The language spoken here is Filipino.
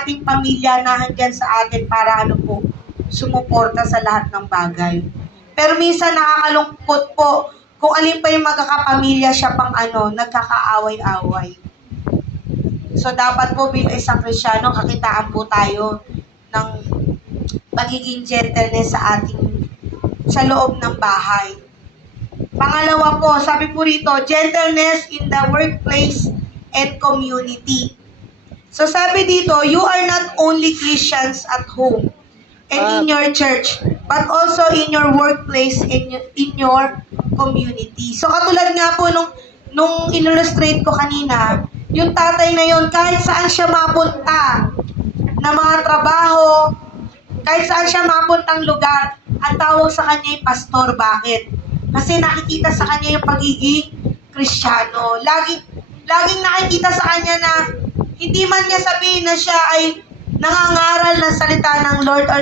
ating pamilya na hanggang sa atin para sumuporta sa lahat ng bagay. Pero minsan nakakalungkot po kung alin pa yung magkakapamilya siya pang nagkakaaway-away. So dapat po bilang isang Kristiyano, kakitaan po tayo ng pagiging gentleness sa loob ng bahay. Pangalawa po, sabi po rito, gentleness in the workplace and community. So sabi dito, you are not only Christians at home and in your church, but also in your workplace, in your community. So katulad nga po nung in-illustrate ko kanina, yung tatay na yun, kahit saan siya mapunta na mga trabaho, kahit saan siya mapuntang lugar, ang tawag sa kanya yung pastor. Bakit? Kasi nakikita sa kanya yung pagiging Kristiyano. Laging nakikita sa kanya na hindi man niya sabihin na siya ay nangangaral ng salita ng Lord or